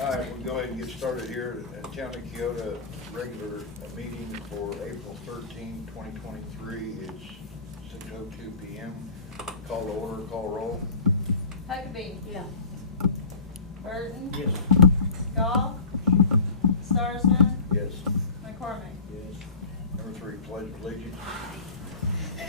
All right, we'll go ahead and get started here at County Keota regular meeting for April 13, 2023. It's 6:02 p.m. Call to order, call roll. Huckabee. Yeah. Burton. Yes. Goff. Starsman. Yes. McCormick. Yes. Number 3, pledge of allegiance. I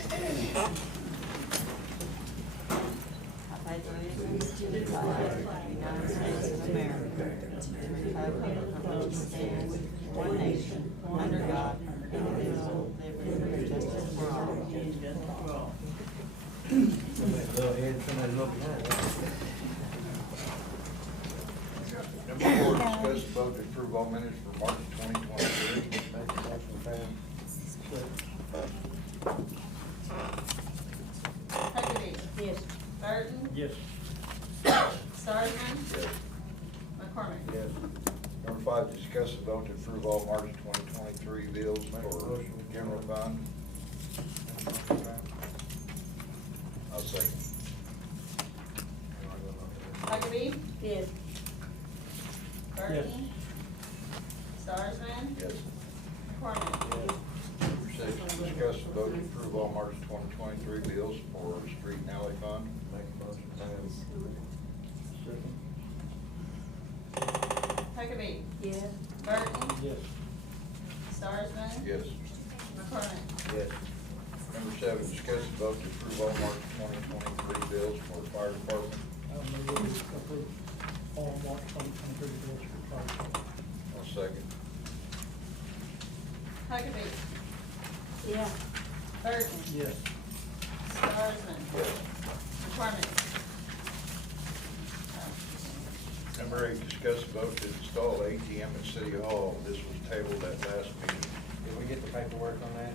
pledge allegiance to the flag of the United States of America, to the republic for which it stands, one nation, under God, indivisible, liberty and justice for all. Go ahead, somebody look behind. Number 4, discuss vote to approve all minutes for March 2023. Huckabee. Yes. Burton. Yes. Starsman. Yes. McCormick. Yes. Number 5, discuss the vote to approve all March 2023 bills for general fund. I'll second. Huckabee. Yes. Burton. Starsman. Yes. McCormick. Number 6, discuss the vote to approve all March 2023 bills for street and alley fund. Make a motion, pass. Second. Huckabee. Yes. Burton. Yes. Starsman. Yes. McCormick. Yes. Number 7, discuss the vote to approve all March 2023 bills for fire department. I move we approve all March 2023 bills for fire department. I'll second. Huckabee. Yeah. Burton. Yes. Starsman. Yes. McCormick. Number 8, discuss the vote to install ATM at City Hall. This was tabled at last meeting. Did we get the paperwork on that?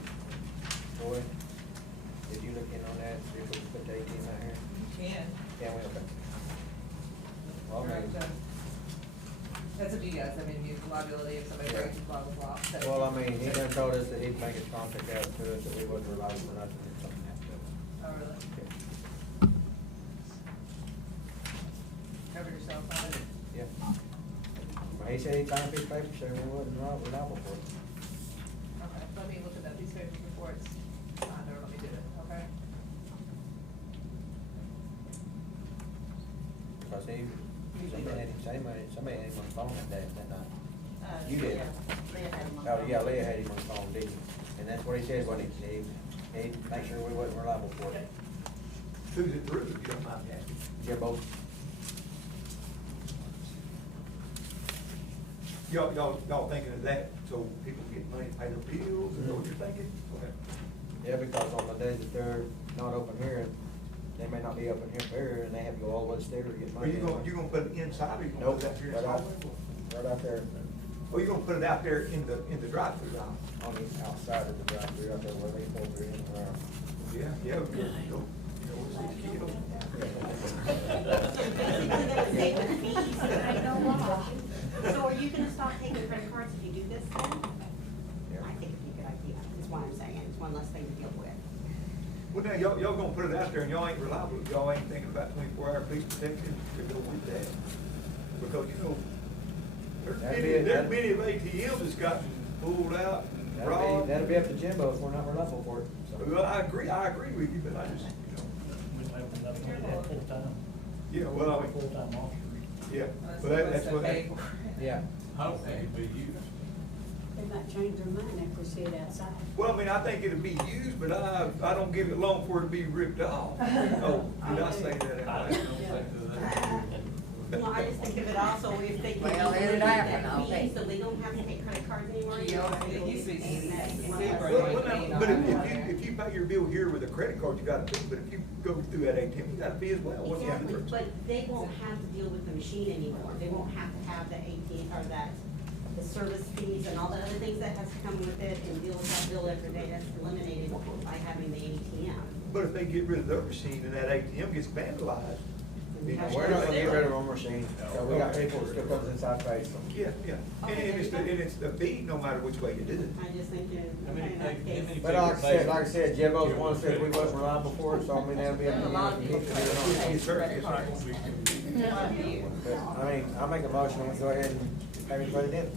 Boy, did you look in on that, see if we can put the ATM out here? Can. Can we, okay. Well, I mean, That's up to you guys, I mean, the liability if somebody breaks, blah, blah, blah. So- well, I mean, he done told us that he'd make his contact out to us, that we wasn't reliable for nothing, if something happened. Oh, really? Okay. Cover yourself on it. Yeah. Well, he said he signed a piece of paper, saying we wasn't reliable for it. Okay, let me look at that piece of paper before it's signed, or let me do it, okay? Because somebody had him on the phone that day, that night. You did. Yeah. Leah had him on. Oh, yeah, Leah had him on the phone, didn't he? And that's what he said, what he'd make sure we wasn't reliable for it. Who's it through, if you don't mind me asking? Yeah, both. Y'all thinking of that, so people get money to pay their bills, is that what you're thinking? Okay. Yeah, because on the days that they're not open here, they may not be open here, and they have to go all the way to there to get Are money. you gonna put it inside, or you gonna Nope, put it out here right out, inside? right out there Or you gonna put it out there in the drive-through aisle? on the outside of the drive-through, out there where they pull through in around. Yeah, we'll see the kid. So are you gonna stop taking credit cards if you do this then? Yeah. I think it'd be a good idea, is what I'm saying, it's one less thing to deal with. Well, now, y'all gonna put it out there, and y'all ain't reliable, y'all ain't thinking about 24-hour police protection to go with that. Because, there's many of ATMs that's gotten pulled out and robbed. That'll be up to Jimbo if we're not reliable for it, so. Well, I agree with you, but I just, We opened up one full-time. yeah, well, I mean, Full-time officers. yeah, Unless well, he that's wants what. to pay for it. Yeah. Hopefully it'll be used. They might change their mind if we see it outside. Well, I mean, I think it'll be used, but I don't give it long for it to be ripped off. Oh, did I say that? I out don't loud? say that. Well, I just think of it also if they can. Well, it'll happen, that fee, okay. So they don't have to take credit cards anymore. Yeah, it used to be super. Well, now, but if you pay your bill here with a credit card, you got a fee, but if you go through that ATM, you got a fee as well. What's the Exactly, difference? but they won't have to deal with the machine anymore. They won't have to have the ATM or the service fees and all the other things that has to come with it and deal with that bill every day. That's eliminated by having the ATM. But if they get rid of their machine and that ATM gets vandalized. We have We're not gonna get rid of our machine, so we got people that still comes inside face. Yeah, yeah, and it's the fee, no matter which way you do it. I just think, How many in that people- how case. many But like I said, Jimbo's the one that said we wasn't reliable for it, so I mean, that'll be up to A lot him. of He people can pay do it on. credit cards. I mean, I'll make a motion, we go ahead and maybe put it in.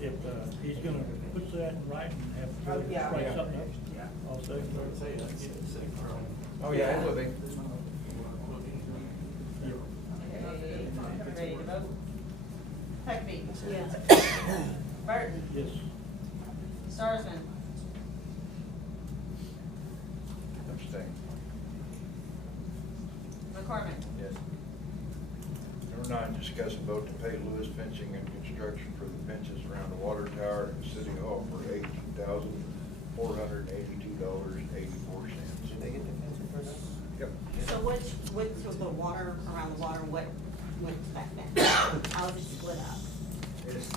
If he's gonna put that in writing and have to write something up, I'll say. Oh, yeah, it will be. Ready to vote? Huckabee. Yes. Burton. Yes. Starsman. Abstain. McCormick. Yes. Number 9, discuss and vote to pay Lewis Fencing and Construction for the fences around the water tower at City Hall for $18,482.84. Did they get the fencing for that? Yep. So what's of the water, around the water, what went to that fence? How was it split up? It was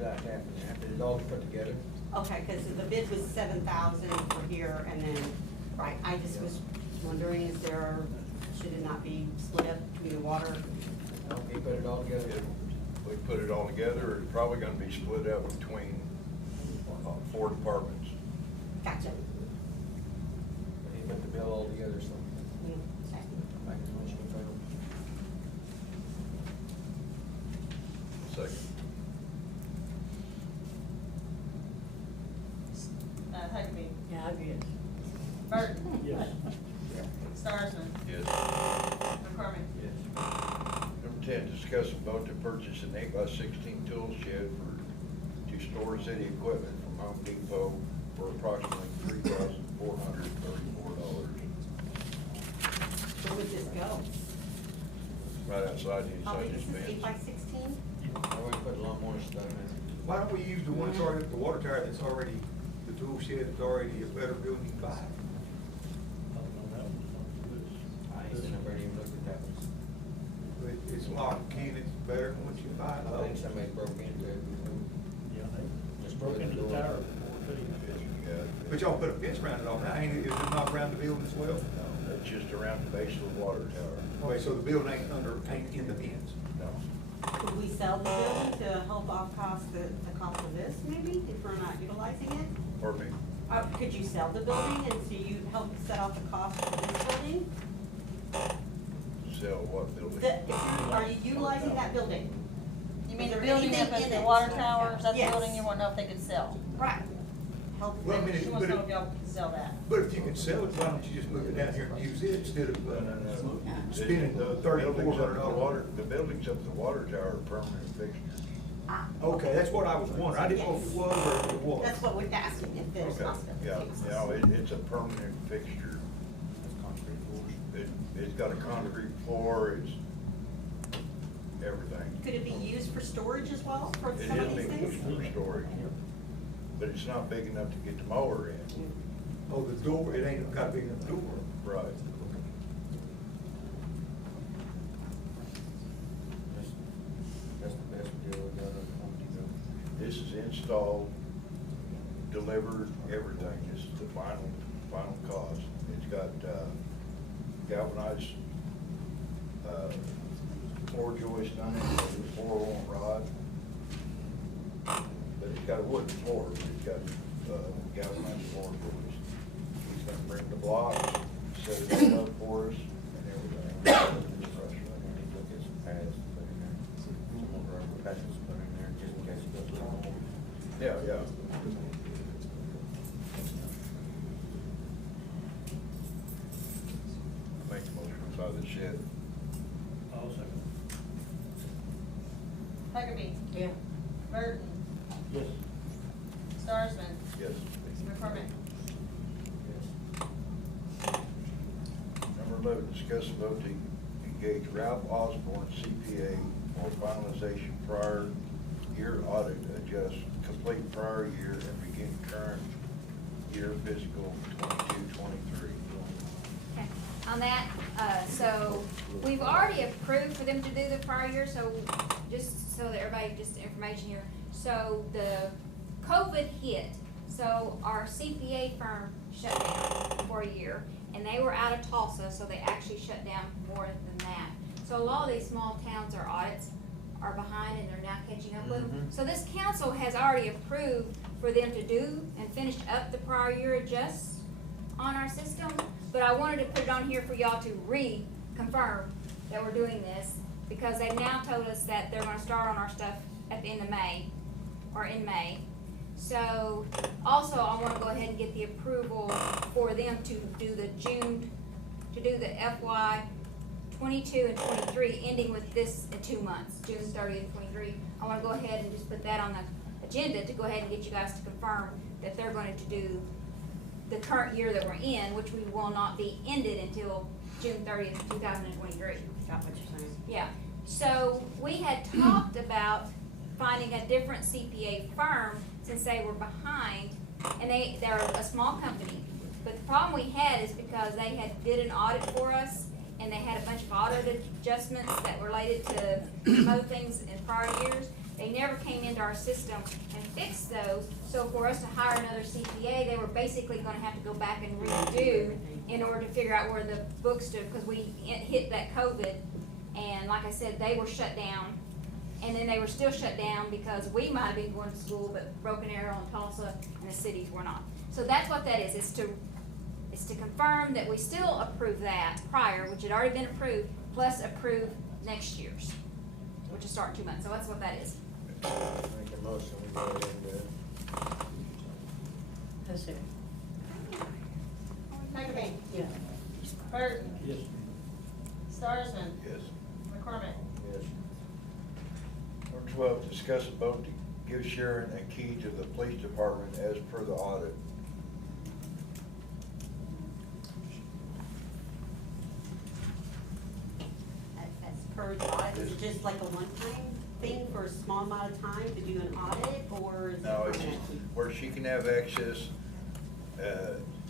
half and half, it all put together. Okay, cause the bid was 7,000 for here, and then, right, I just was wondering, should it not be split up between the water? No, he put it all together. We put it all together, it's probably gonna be split up between 4 departments. Gotcha. He put the bill all together, so. Okay. Make a motion in favor. Second. Huckabee. Yeah, I agree. Burton. Yes. Starsman. Yes. McCormick. Yes. Number 10, discuss and vote to purchase an 8x16 tool shed to store city equipment from Home Depot for approximately $3,434. Where would this go? Right outside the How big inside is this this, fence. 8x16? I would put a lot more stuff in. Why don't we use the one that's already, the water tower that's already, the tool shed that's already a better building to buy? I don't know, that one's not good. I ain't never even looked at that one. But it's locked, and it's better than what you buy. I think somebody broke into it. Yeah, they Just broke into the door. tower before, too. Yeah. But y'all put a fence around it all now, ain't it? Is it not around the building as well? No, that's just around the base of the water tower. Okay, so the building ain't in the fence? No. Could we sell the building to help offset the cost of this, maybe, if we're not utilizing it? Pardon me? Could you sell the building and so you help set off the cost of this building? Sell what building? Are you utilizing that building? You mean Is the there building anything up at in the it? water tower? Is that the Yes. building you want to know if they could sell? Right. Help Well, I mean, She wants to know if but, y'all can sell that. but if you can sell it, why don't you just move it down here and use it instead of, spending The $3,400? buildings up at the water, the buildings up at the water tower are permanent fixtures. Okay, that's what I was wondering. I didn't know if it was or if it was. That's what we're asking, if there's Okay. possibility. Yeah, it's a permanent fixture. It's got a concrete floor, it's everything. Could it be used for storage as well, for It some of is these being things? used for storage, but it's not big enough to get the mower in. Oh, the door, it ain't got a big enough door. Right. That's the best deal we got on Home Depot. This is installed, delivered, everything. This is the final cost. It's got galvanized floor joist on it, with a 4-on rod. But it's got a wooden floor, but it's got galvanized floor joist. He's gonna bring the blocks, set it up for us, and everything. I need to look at some pads to put in there. Some more rubber pads to put in there, just in case it goes wrong. Yeah, yeah. Make the motion inside the shed. I'll second. Huckabee. Yeah. Burton. Yes. Starsman. Yes. McCormick. Number 11, discuss and vote to engage Ralph Osborne, CPA, for finalization prior year audit, adjust complete prior year and begin current year fiscal 22-23. Okay, on that, so we've already approved for them to do the prior year, so just so that everybody, just information here. So the COVID hit, so our CPA firm shut down for a year, and they were out of Tulsa, so they actually shut down more than that. So a lot of these small towns, their audits are behind and they're now catching up with them. So this council has already approved for them to do and finish up the prior year adjusts on our system, but I wanted to put it on here for y'all to reconfirm that we're doing this, because they've now told us that they're gonna start on our stuff at the end of May, or in May. So, also, I wanna go ahead and get the approval for them to do the FY 22 and 23, ending with this in 2 months, June 30th and 23. I wanna go ahead and just put that on the agenda to go ahead and get you guys to confirm that they're going to do the current year that we're in, which we will not be ended until June 30th, 2023. Got what you're saying? Yeah, so we had talked about finding a different CPA firm since they were behind, and they're a small company. But the problem we had is because they had did an audit for us, and they had a bunch of audit adjustments that related to other things in prior years. They never came into our system and fixed those, so for us to hire another CPA, they were basically gonna have to go back and redo in order to figure out where the books stood, because we hit that COVID, and like I said, they were shut down. And then they were still shut down because we might have been going to school, but Broken Arrow and Tulsa and the cities were not. So that's what that is, it's to confirm that we still approve that prior, which had already been approved, plus approve next year's, which will start in 2 months, so that's what that is. Make a motion, we go ahead and do it. That's it. Huckabee. Yeah. Burton. Yes. Starsman. Yes. McCormick. Yes. Number 12, discuss a vote to give Sharon a key to the police department as per the audit. As per the audit, is it just like a one-time thing for a small amount of time to do an audit, or is it? No, it's just permanent? where she can have access,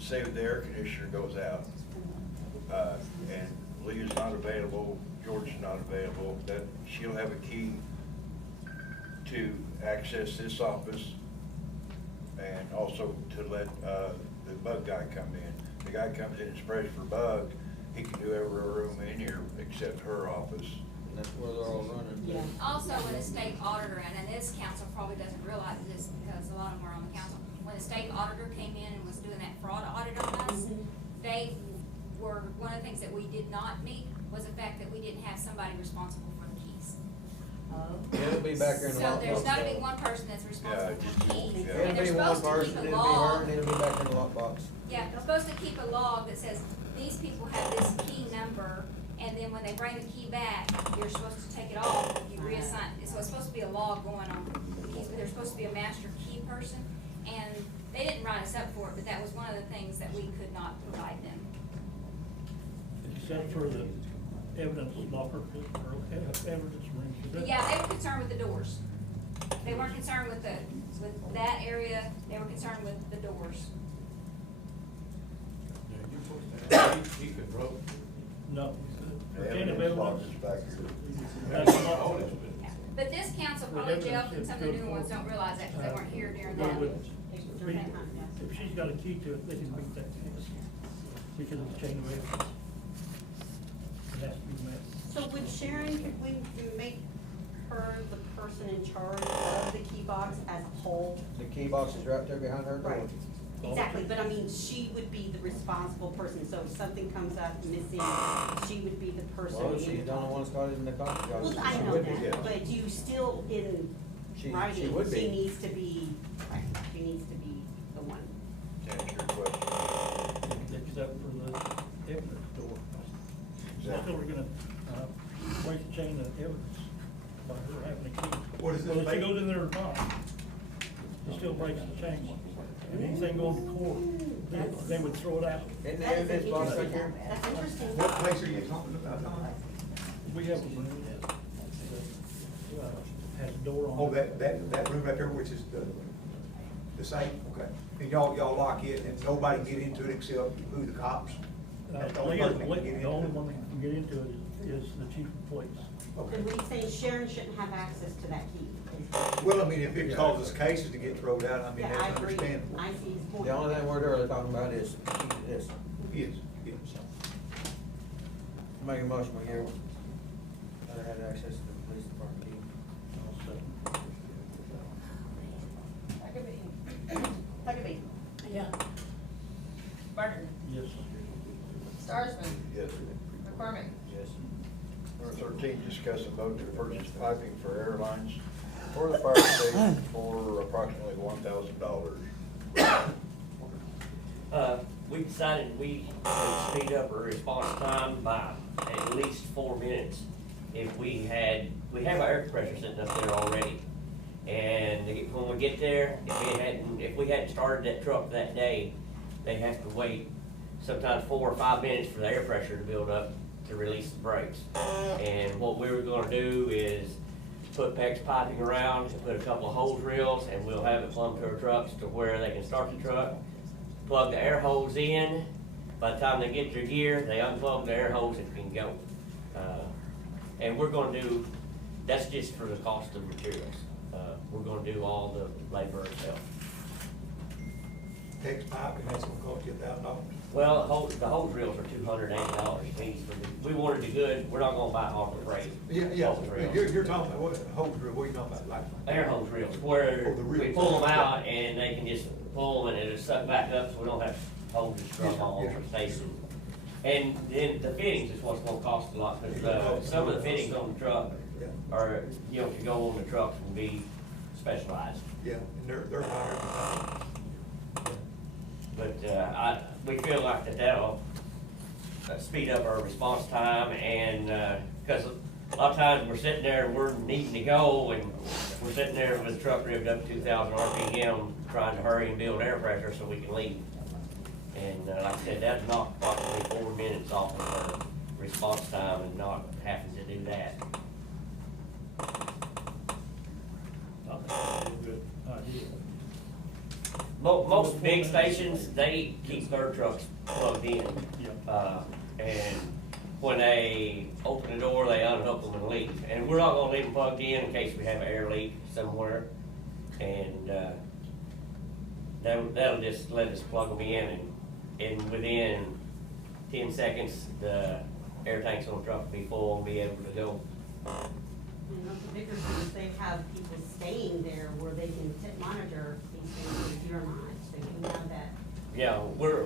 say if the air conditioner goes out, and Leah's not available, George's not available, that she'll have a key to access this office, and also to let, the bug guy come in. The guy comes in and sprays for bugs, he can do every room in here except her office. And that's where they're all running. Yeah. Also, when the state auditor, and this council probably doesn't realize this because a lot of them are on the council, when the state auditor came in and was doing that fraud audit on us, they were, one of the things that we did not meet was the fact that we didn't have somebody responsible for the keys. Oh. Yeah, it'll be back there in the So lockbox. there's gotta be one person that's responsible just- for keys, yeah. and they're It'll be one supposed to person, keep a it'll be her, log. and it'll be back in the lockbox. Yeah, they're supposed to keep a log that says, these people have this key number, and then when they bring the key back, you're supposed to take it off, you reassign, so it's supposed to be a log going on the keys, but there's supposed to be a master key person, and they didn't write us up for it, but that was one of the things that we could not provide them. Except for the evidence locker, or evidence room. Is that- Yeah, they were concerned with the doors. They weren't concerned with that area, they were concerned with the doors. He could rope. No. The Chain of evidence lock evidence. is back here. That's not- Yeah. But this council, probably Jeff and some of the newer ones don't realize that, because they weren't here during Well, that. with- During that time, yes. If she's got a key to it, they can beat that case, because it's chain of evidence. It has to be met. So would Sharon, could we make her the person in charge of the key box as a whole? The key box is right there behind her door. Right. Exactly, but I mean, she would be the responsible person, so if something comes up missing, she would be the person. Well, she's the only one that's got it in the coffee shop. Well, I She know would be, that, yes. but you still in She writing, would be. she needs to be, right, she needs to be the one. To answer your question. Except for the evidence door. Exactly. So we're gonna, break the chain of evidence by her having a key. What is this Whether she make? goes in there or not, it still breaks the chain. And anything going to court, they would throw it out. Isn't the That is evidence box right interesting. there? That's interesting. What place are you talking about, Don? We have a room that, has a door on it. Oh, that room right there, which is the safe, okay. And y'all lock it, and nobody can get into it except who, the cops? That's the only person that can get The into only it? one that can get into it is the chief of police. Okay. And we saying Sharon shouldn't have access to that key. Well, I mean, if it causes cases to get thrown out, I mean, Yeah, I that's agree. understandable. I see his point. The only thing we're really talking about is this. Yes, yes. Make a motion, we hear, let her have access to the police department key. Huckabee. Huckabee. Yeah. Burton. Yes. Starsman. Yes. McCormick. Yes. discuss and vote to purchase piping for airlines for the fire station for approximately $1,000. We decided we would speed up our response time by at least 4 minutes if we have our air compressor sitting up there already. And when we get there, if we hadn't started that truck that day, they have to wait sometimes 4 or 5 minutes for the air pressure to build up to release the brakes. And what we were gonna do is put PEX piping around and put a couple of hose reels, and we'll have it plumbed to our trucks to where they can start the truck, plug the air hose in. By the time they get their gear, they unplug the air hose and can go. And we're gonna do, that's just for the cost of materials. We're gonna do all the labor ourselves. Tex pipe, and that's gonna cost you $1,000. Well, the hose reels are $280 each. We wanted the good, we're not gonna buy Harbor Freight. Yeah, hose reels. you're talking about what, hose reel, what are you talking about, like? Air hose reels, where Oh, the reels. we pull them out and they can just pull them and it'll suck back up, so we don't have hoses strung all over the station. And then the fittings is what's gonna cost a lot, because some of the fittings on the truck are, to go on the truck will be specialized. Yeah, and they're higher. But, we feel like that'll speed up our response time, and, cause a lot of times we're sitting there and we're needing to go, and we're sitting there with the truck revved up to 2,000 RPM, trying to hurry and build air pressure so we can leave. And, like I said, that'd knock approximately 4 minutes off of our response time and not having to do that. I think that's a good idea. Most big stations, they keep their trucks plugged in. Yeah. And when they open the door, they unhook them and leave. And we're not gonna leave them plugged in case we have an air leak somewhere. And, that'll just let us plug them in, and within 10 seconds, the air tanks on the truck will be full and be able to go. And the bigger thing is they have people staying there where they can monitor these things if you're not, so you have that. Yeah,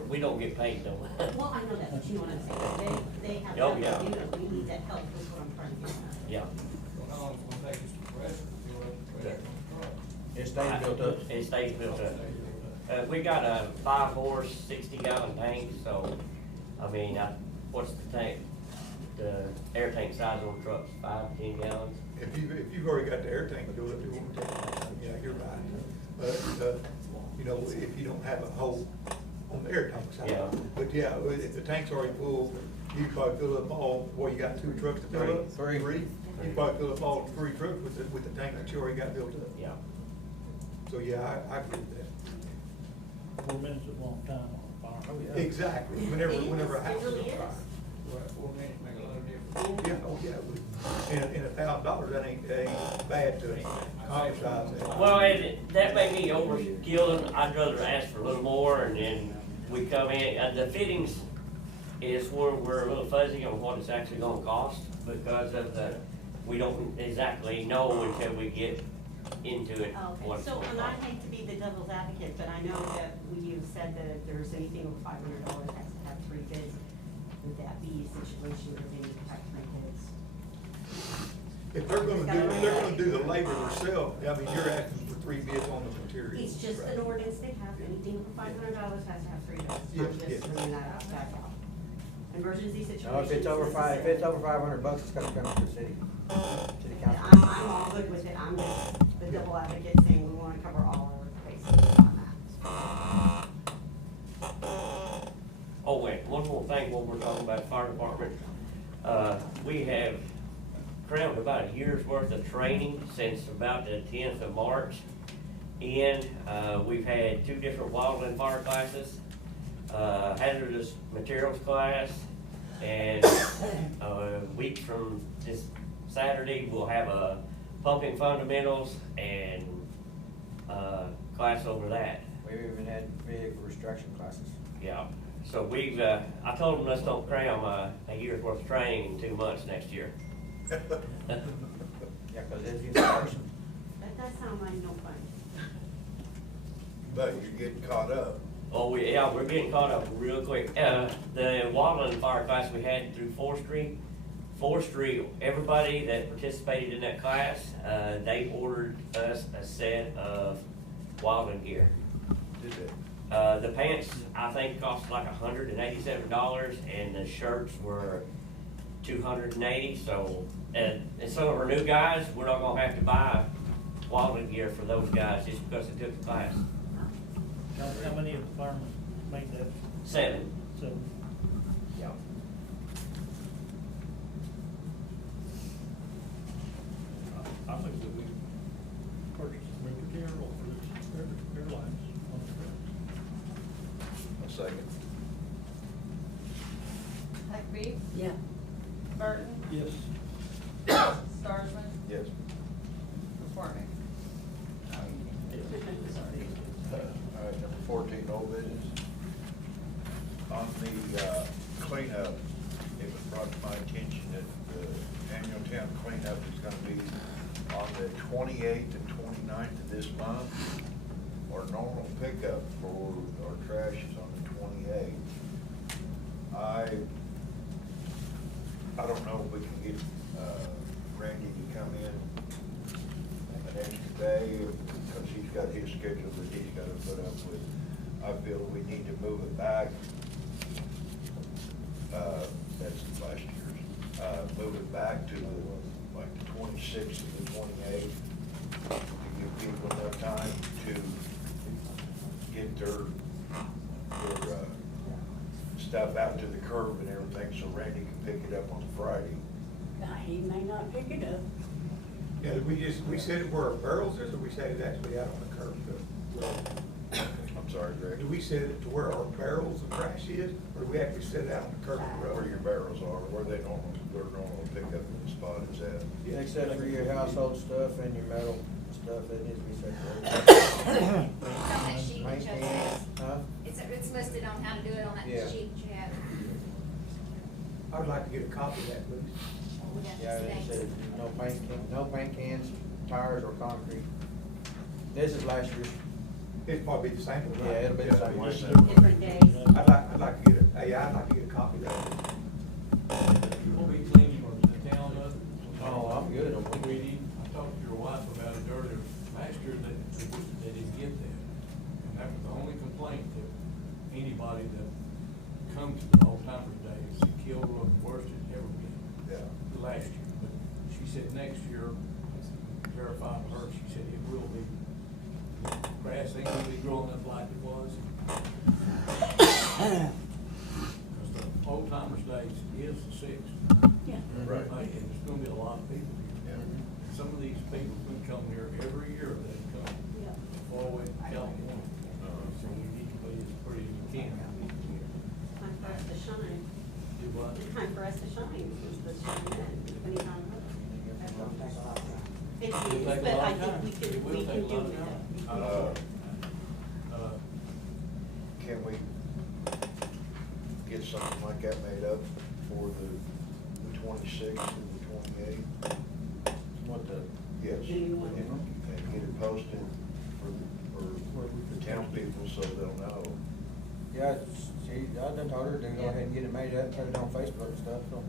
we don't get paid though. Well, I know that, but you know what I'm saying, they have Oh, that, yeah. you know, we need that help, that's what I'm trying to get at. Yeah. Well, how long is it gonna take us to press it, build up the pressure on the truck? It stays built up. It stays built up. We got a 5-horse, 60-gallon tank, so, I mean, what's the tank? The air tank size on the truck's 5 to 10 gallons. If you've already got the air tank, do it, won't take long. Yeah, you're right. But, if you don't have a hole on the air tank side. Yeah. But yeah, if the tank's already full, you probably fill up all, you got 2 trucks to fill up? Three. You probably fill up all 3 trucks with the tank that you already got built up. Yeah. So, yeah, I agree with that. 4 minutes is a long time on a fire. Exactly, whenever a house is really on fire. Well, 4 minutes make a lot of difference. Yeah, oh, yeah, it would. And $1,000, that ain't bad to accomplish that. Well, and that may be overkill. I'd rather ask for a little more, and then we come in. The fittings is where we're a little fuzzy on what it's actually gonna cost, because of we don't exactly know until we get into it. Okay, what it's so, gonna and I cost. hate to be the devil's advocate, but I know that you've said that if there's anything over $500 has to have 3 bids. Would that be a situation where they need to have 3 bids? If they're gonna do the labor themselves, I mean, you're asking for 3 bids on the material. It's just an ordinance they have, anything over $500 has to have 3 bids, Yeah, not just yeah. bringing that out, back out. Emergency situations. No, if it's over necessary. $500, it's gonna come to the city. City council. I'm all good with it, I'm just the double advocate saying we wanna cover all our bases on that. Oh, wait, one more thing while we're talking about fire department. We have crammed about a year's worth of training since about the 10th of March. And, we've had 2 different wildland fire classes, hazardous materials class, and a week from this Saturday, we'll have a pumping fundamentals and, class over that. We've even had vehicle restriction classes. Yeah, so we've, I told them let's don't cram a year's worth of training in 2 months next year. Yeah, cause it's in person. That does sound like no fun. But you're getting caught up. Oh, yeah, we're getting caught up real quick. The wildland fire class we had through forestry, forestry, everybody that participated in that class, they ordered us a set of wildland gear. Did they? The pants, I think, cost like $187, and the shirts were $280, so, and some of our new guys, we're not gonna have to buy wildland gear for those guys just because they took the class. How many of the farmers made that? 7. So, Yeah. I think that we purchased a material for this airlines on the trip. A second. Huckabee, Yeah. Burton, Yes. Starsman, Yes. McCormick. All right, number 14, old business. On the cleanup, it was brought to my attention that the annual town cleanup is gonna be on the 28th and 29th of this month. Our normal pickup for our trash is on the 28th. I don't know if we can get Randy to come in an extra day, because he's got his schedule that he's gotta put up with. I feel we need to move it back. That's last year's. Move it back to like the 26th and the 28th, to give people enough time to get their stuff out to the curb and everything, so Randy can pick it up on Friday. He may not pick it up. Yeah, we said it where our barrels is, or we said it actually out on the curb? I'm sorry, Greg. Do we set it to where our barrels of trash is, or do we actually set it out on the curb? Where your barrels are, where their normal pickup spot is at. Except for your household stuff and your metal stuff, that needs to be separated. It's on that sheet that Paint shows cans, that. huh? It's listed on how to do it on that Yeah. sheet that you have. I would like to get a copy of that, please. We got Yeah, this it thing. says no paint cans, tires, or concrete. This is last year's. It'd probably be the same one, right? Yeah, it'll be the same one. Different days. I'd like to get I'd like to get a copy of that. We'll be cleaning or the town up. Oh, I'm good. We need, I talked to your wife about it earlier, last year they didn't get that. And that was the only complaint that anybody that comes to the Old Timers Day is the kill road worst it's ever been. Yeah. Last year, but she said next year, verified with her, she said it will be, grass ain't gonna be growing up like it was. Because the Old Timers Day is the 6th. Yeah. Right. And there's gonna be a lot of people here. Yeah. Some of these people who come here every year, they come Yeah. all the way to California. So we need to be as pretty as we can. Time for us to shine. Do what? It's time for us to shine, since the shine then, anytime. It is, It'll take a but long I think time. we It can will take a do long it. time. We can Uh, do it. Can we get something like that made up for the 26th and the 28th? What the? Yes. Do you want- And get it posted for the town people so they'll know. Yeah, I done told her to go ahead and get it made up, put it on Facebook and stuff, so.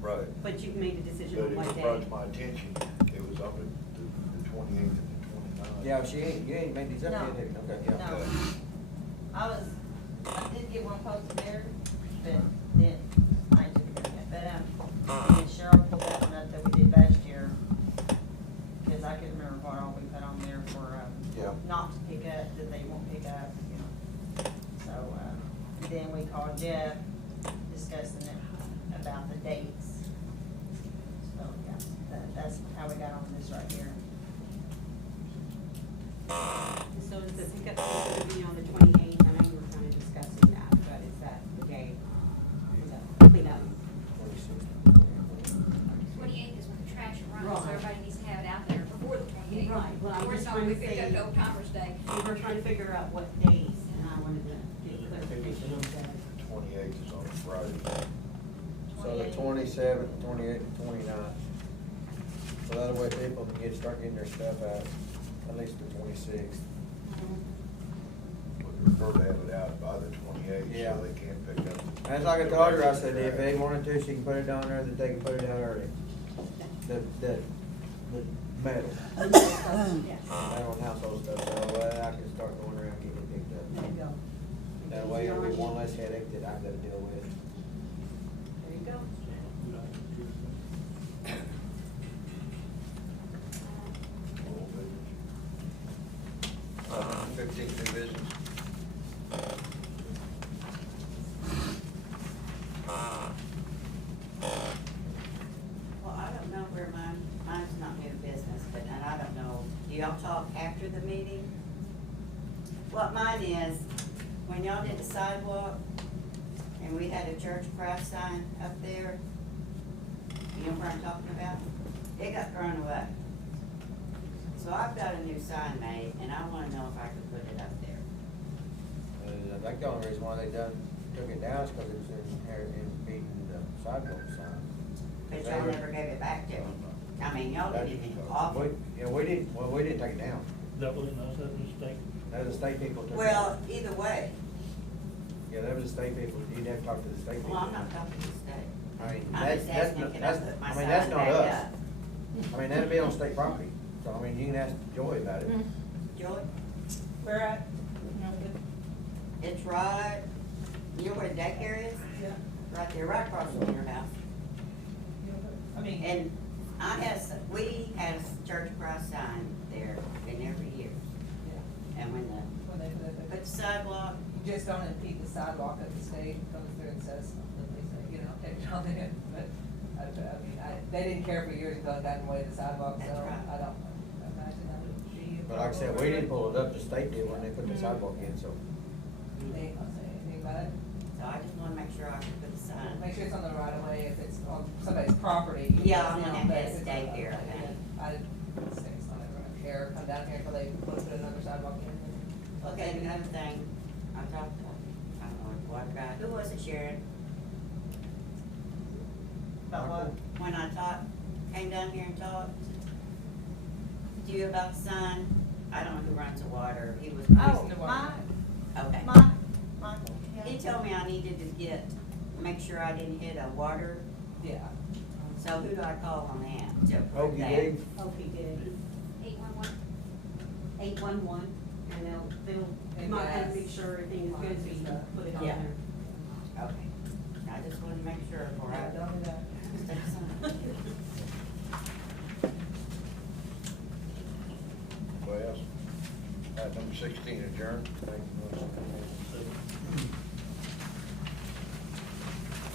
Right. But you've made a decision But on it was what brought day. to my attention, it was up at the 28th and the 29th. Yeah, you ain't made these up No. yet, have you? Okay, yeah. No. I did get one posted there, but then I took it again. But, and Cheryl pulled that one up that we did last year, because I couldn't remember what all we put on there for, Yeah. not to pick up, that they won't pick up, you know. So, then we called Jeff, discussing it about the dates. So, yeah, that's how we got on this right here. So is the pickup going to be on the 28th? I know you were kind of discussing that, but is that the day? Is that cleanup? 28th is when the trash runs, so Right. everybody needs to have it out there before the 28th. Right, well, I'm Before just it's trying we to pick up say- to Old Timers Day. We were trying to figure out what days, and I wanted to get clarification on that. 28th is on a Friday. So the 27th, 28th, and 29th. So that way people can start getting their stuff out, at least the 26th. What prefer to have it out by the 28th, Yeah. so they can't pick up. That's like I told her, I said, if they wanted to, she can put it down there, that they can put it down early. The metal. Metal and household stuff, so I can start going around getting it picked up. There you go. That way it'll be one less headache that I've gotta deal with. There you go. Old business. 15 new business. Well, I don't know where mine's not new business, but, and I don't know, do y'all talk after the meeting? What mine is, when y'all did the sidewalk, and we had a church price sign up there, you know what I'm talking about? It got thrown away. So I've got a new sign made, and I wanna know if I can put it up there. I think the only reason why they took it down is because it was in beating the sidewalk sign. But y'all never gave it back to me. I mean, y'all didn't even offer. Yeah, we didn't take it down. That wasn't us, that was the state. That was the state people took it down. Well, either way, Yeah, that was the state people, you'd have to talk to the state people. well, I'm not talking to the state. I mean, I'm that's, just that's, asking, not- can I that's, put my I mean, that's sign not back us. up? I mean, that'd be on state property, so I mean, you can ask Joy about it. Joy? Where at? It's right, you know where the daycare is? Yeah. Right there, right across from your house. I mean, And we had a church price sign there, been there for years. yeah, And when when they put it, put the sidewalk, you just don't impede the sidewalk that the state comes through and says, that they say, you know, take it on in, but, I mean, they didn't care for years until it got in the way of the sidewalk, so That's right. I don't imagine that would be. But like I said, we didn't pull it up, the state did when they put the sidewalk in, so. They don't say anything about it. so I just wanna make sure I can put the sign. Make sure it's on the right of way, if it's on somebody's property. Yeah, I'm you know, gonna but have if it's to stay on- here, I think. I didn't say it's not ever gonna care, come down here until they put another sidewalk in. Okay, another thing, I talked to, I don't know what guy, who was it, Sharon? About what? When I came down here and talked to you about the sign, I don't know who runs the water, he was. Oh, Mike, Okay. Michael. He told me I needed to make sure I didn't hit a water, Yeah. so who do I call on that? to approve Okey that? Dave, Okay, good. 811. 811, and they'll And come out and gas. make sure everything is good, so you can put it on Yeah. there. Okay, I just wanted to make sure before Yeah, I. don't do that. Anybody else? Number 16, adjourned.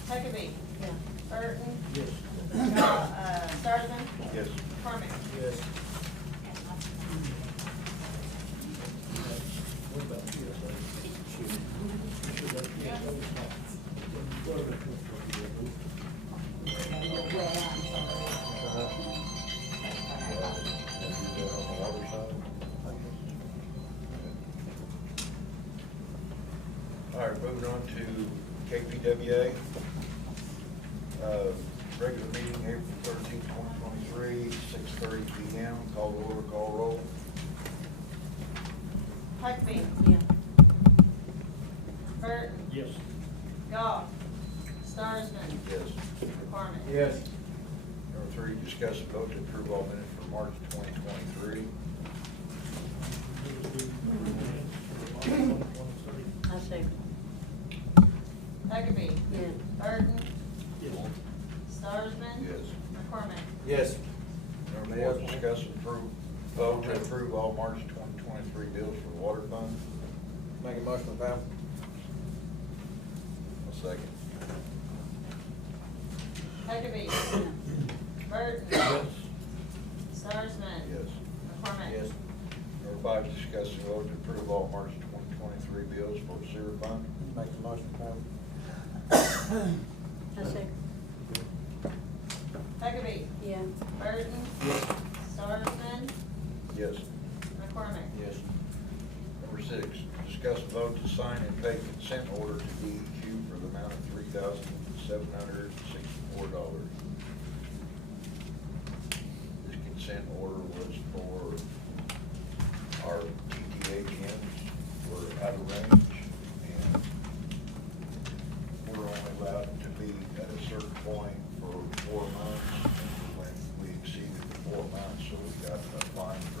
Huckabee. Yeah. Burton. Yes. Starsman. Yes. McCormick. yes. What about PSA? Should that PSA is not- All right, moving on to KPWA. Regular meeting, April 13th, 2023, 6:30 PM. Call to order, call roll. Huckabee. Yeah. Burton. Yes. Goff. Starsman. Yes. McCormick. Yes. Number 3, discuss and vote to approve all minutes for March 2023. I say, Huckabee. yeah. Burton. Yes. Starsman. Yes. McCormick. Yes. Number 4, discuss and vote to approve all March 2023 bills for the water fund. Make a motion, pal. A second. Huckabee. Burton. Yes. Starsman. Yes. McCormick. Yes. Number 5, discuss and vote to approve all March 2023 bills for the sewer fund. Make the motion, pal. I say, Huckabee. yeah. Burton. Yes. Starsman. Yes. McCormick. Yes. Number 6, discuss and vote to sign and pay consent order to DEQ for the amount of $3,764. This consent order was for our TTHMs, we're out of range.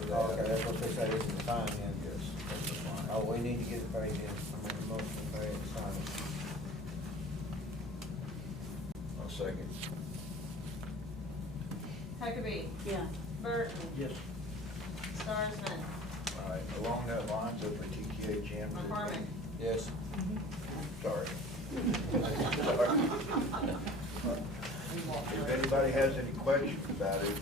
for that. Okay, that's what they say, this is the fine then. Yes, that's the fine. Oh, we need to get it paid in, I make a motion to pay it, sign it. I'll second. Huckabee. Yeah. Burton. Yes. Starsman. All right, along that lines of the TTHM. McCormick. Yes. Sorry. If anybody has any questions about it,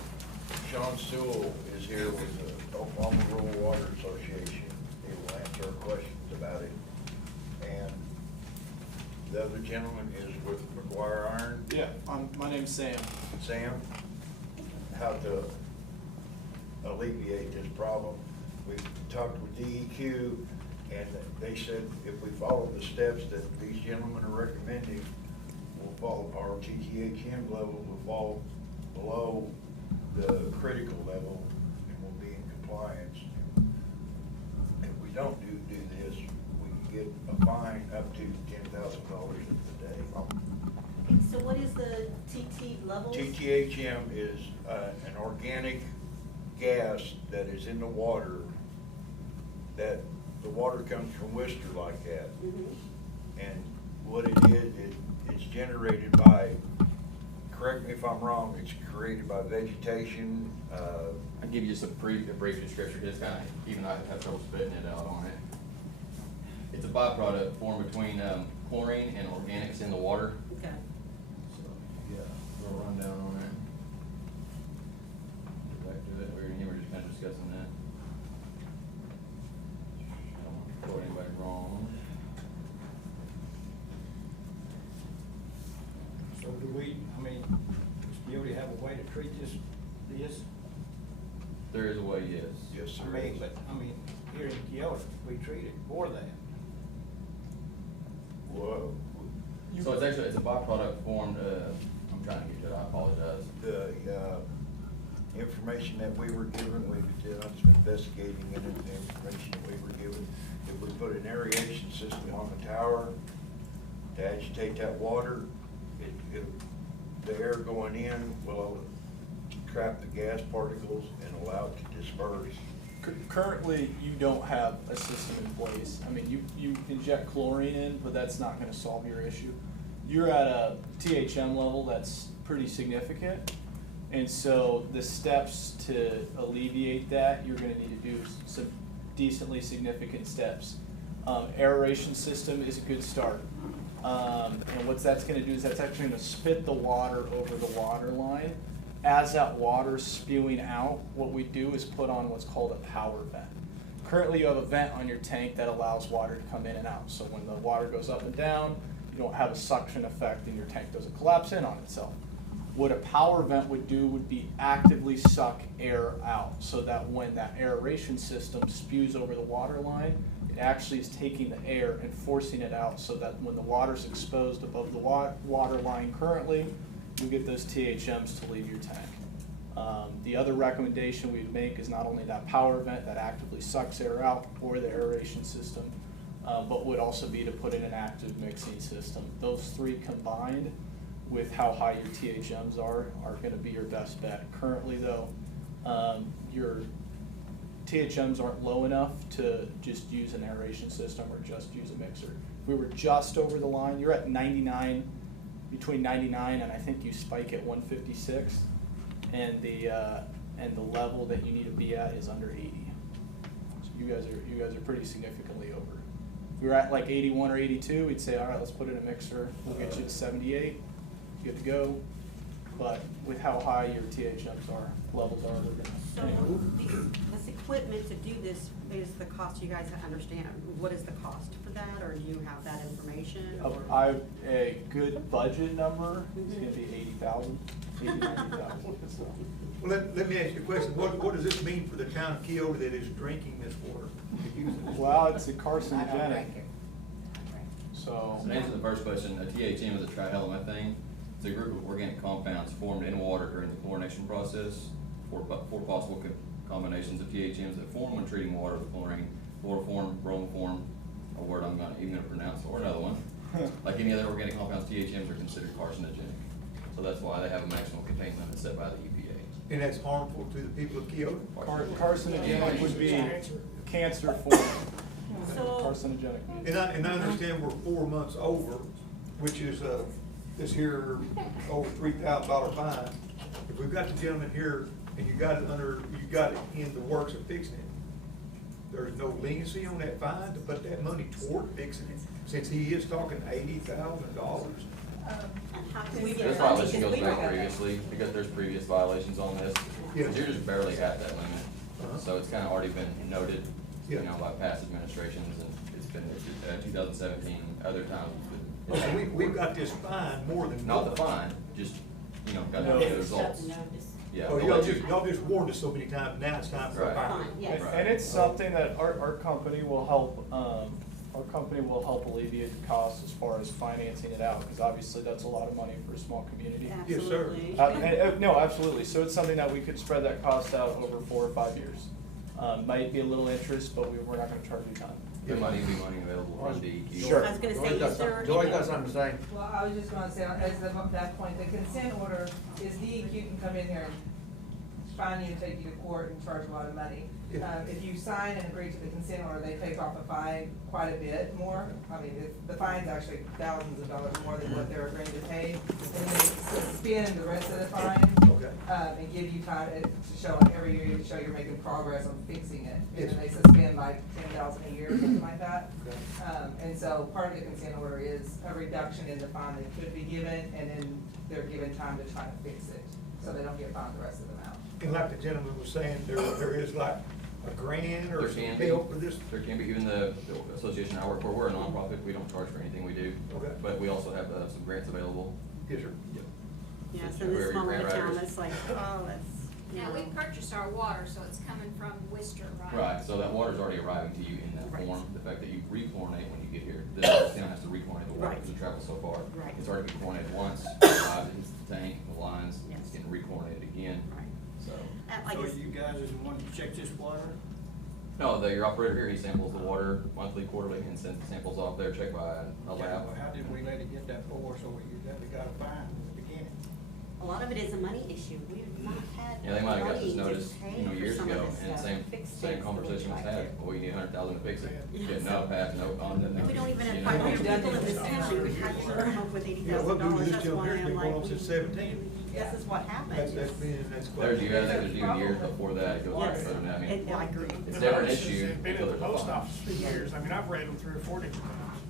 Sean Sewell is here with the Oklahoma Rural Water Association. He will answer our questions about it. And the other gentleman is with McGuire Iron. Yeah, my name's Sam. Sam, how to alleviate this problem. We talked with DEQ, and they said if we follow the steps that these gentlemen are recommending, we'll fall, our TTHM level will fall below the critical level, and we'll be in compliance. If we don't do this, we can get a fine up to $10,000 a day. So what is the TT levels? TTHM is an organic gas that is in the water, that the water comes from Worcester like that. And what it is, it's generated by, correct me if I'm wrong, it's created by vegetation. I'll give you just a brief description, because kind of, even I have trouble spitting it out on it. It's a byproduct formed between chlorine and organics in the water. Okay. So, yeah, a little rundown on it. Get back to it, we were just kind of discussing that. I don't want to quote anybody wrong. So do we, I mean, does Keota have a way to treat this? There is a way, yes. Yes, sir. I mean, but, I mean, here in Keota, we treat it for that. Whoa. So it's actually, it's a byproduct formed, I'm trying to get to it, I apologize. The information that we were given, we've done some investigating into the information that we were given. If we put an aeration system on the tower to agitate that water, the air going in will trap the gas particles and allow it to disperse. Currently, you don't have a system in place. I mean, you inject chlorine in, but that's not gonna solve your issue. You're at a THM level that's pretty significant. And so the steps to alleviate that, you're gonna need to do some decently significant steps. Aeration system is a good start. And what that's gonna do is that's actually gonna spit the water over the water line. As that water's spewing out, what we do is put on what's called a power vent. Currently, you have a vent on your tank that allows water to come in and out. So when the water goes up and down, you don't have a suction effect and your tank doesn't collapse in on itself. What a power vent would do would be actively suck air out, so that when that aeration system spews over the water line, it actually is taking the air and forcing it out, so that when the water's exposed above the water line currently, you get those THMs to leave your tank. The other recommendation we'd make is not only that power vent that actively sucks air out, or the aeration system, but would also be to put in an active mixing system. Those three combined with how high your THMs are gonna be your best bet. Currently though, your THMs aren't low enough to just use an aeration system or just use a mixer. If we were just over the line, you're at 99, between 99 and I think you spike at 156, and the level that you need to be at is under 80. So you guys are pretty significantly over. If we were at like 81 or 82, we'd say, all right, let's put in a mixer. We'll get you to 78, good to go. But with how high your THMs are, levels are, we're gonna. So this equipment to do this is the cost, you guys understand, what is the cost for that, or do you have that information? or- A good budget number is gonna be 80,000, 90,000, so. Well, let me ask you a question. What does this mean for the town of Keota that is drinking this water? Using this Well, water? it's a carcinogenic, so. So to answer the first question, a THM is a trihalometane. It's a group of organic compounds formed in water during the chlorination process. Four possible combinations of THMs that form when treating water with chlorine: chloroform, bromoform, a word I'm not even gonna pronounce, or another one. Like any other organic compounds, THMs are considered carcinogenic. So that's why they have a maximum containment limit set by the EPA. And that's harmful to the people of Keota? Carcinogenic would be cancer form. So- Carcinogenic means. And I understand we're 4 months over, which is, this here over $3,000 fine. If we've got the gentleman here and you got it in the works of fixing it, there's no leniency on that fine to put that money toward fixing it, since he is talking $80,000. And how can we get This funding? violation 'Cause goes we don't back have that. previously, because there's previous violations on this. Yeah. You're just barely at that limit. Uh-huh. So it's kinda already been noted, Yeah. by past administrations, and it's been, 2017, other times. it's So been- we've got this fine more than. Not the fine, just, got No. to get the results. Yeah. Oh, they'll y'all let you- just warned us so many times, now it's time for a Right. fine. Yes. Right. And it's something that our company will help, alleviate the costs as far as financing it out, because obviously that's a lot of money for a small community. Yes, sir. Absolutely. No, absolutely, so it's something that we could spread that cost out over 4 or 5 years. Might be a little interest, but we're not gonna charge you time. There might even be money available from DEQ. Sure. I was gonna say, Joy's got is there something- Joy's got even- something to say. Well, I was just gonna say, as of that point, the consent order is DEQ can come in here and fine you, take you to court and charge a lot of money. Yeah. If you sign and agree to the consent order, they take off a fine quite a bit more. I mean, the fine's actually thousands of dollars more than what they're agreeing to pay. And then they suspend the rest of the fine. Okay. And give you time to show, like, every year, to show you're making progress on fixing it. Yes. And then they suspend like 10,000 a year, something like that. Okay. And so part of the consent order is a reduction in the fine that could be given, and then they're given time to try to fix it, so they don't get fined the rest of them out. And like the gentleman was saying, there is like a grant or There some can be, help for this? there can be, even the association I work for, we're a nonprofit, we don't charge for anything we do. Okay. But we also have some grants available. Yes, sir. Yep. Yeah, So so this whoever small your of a grant town, writers- it's like, oh, that's, you Now, know. we purchase our water, so it's coming from Worcester, right? Right, so that water's already arriving to you in that Right. form. The fact that you rechlorinate when you get here, the town has to rechlorinate the water Right. because it travels so far. Right. It's already been chlorinated once, it hits the tank, the lines, Yes. it's getting rechlorinated again, Right. so. I guess- guys is the one to check this water? No, your operator here, he samples the water monthly, quarterly, and sends the samples off there, checked by a lab. How did we let it get that far so we got a fine in the beginning? A lot of it is a money issue. We have not had Yeah, they might have got money this to notice, pay for years some of ago, this and stuff. same, Fix same things the way conversation we was like had, it. well, you need 100,000 to fix it. Yes. Get no, pass, no, on, then no. And we don't even have You know? 500 We've done people in it this for town. We've had to come up with Yeah, well, $80,000. this That's gentleman why here's I'm been going on like, since 17. this is what happens. That's quite. There's, I think there's even years before that, it goes Yes. further than that, I mean. And I agree. It's never an Notices issue have been until at the there's a post fine. office for years. I mean, I've read them 3 or 4 different times.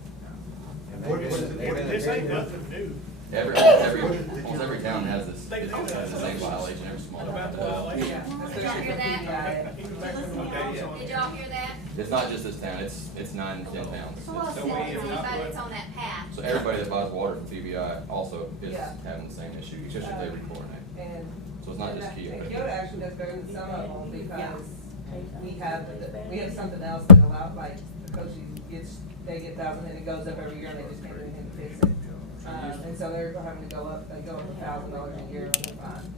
This This ain't nothing new. Almost every town has this, They it do has that. the same violation, every small What about the town. violation? Yeah. Did y'all hear that? Even back when my dad's on Did it. y'all hear that? It's not just this town, it's 9 to 10 towns. So I'll It's- say- we have Anybody not that's on that path. So everybody that buys water from PBI also is Yeah. having the same issue, especially if they rechlorinate. And. So it's not and just that- Keota. and Keota actually does better than some of them, because we have something else that allows, like, the coach gets, they get 1,000, and it goes up every year, and they just can't do anything to fix it. And so they're having to go up $1,000 a year on the fine.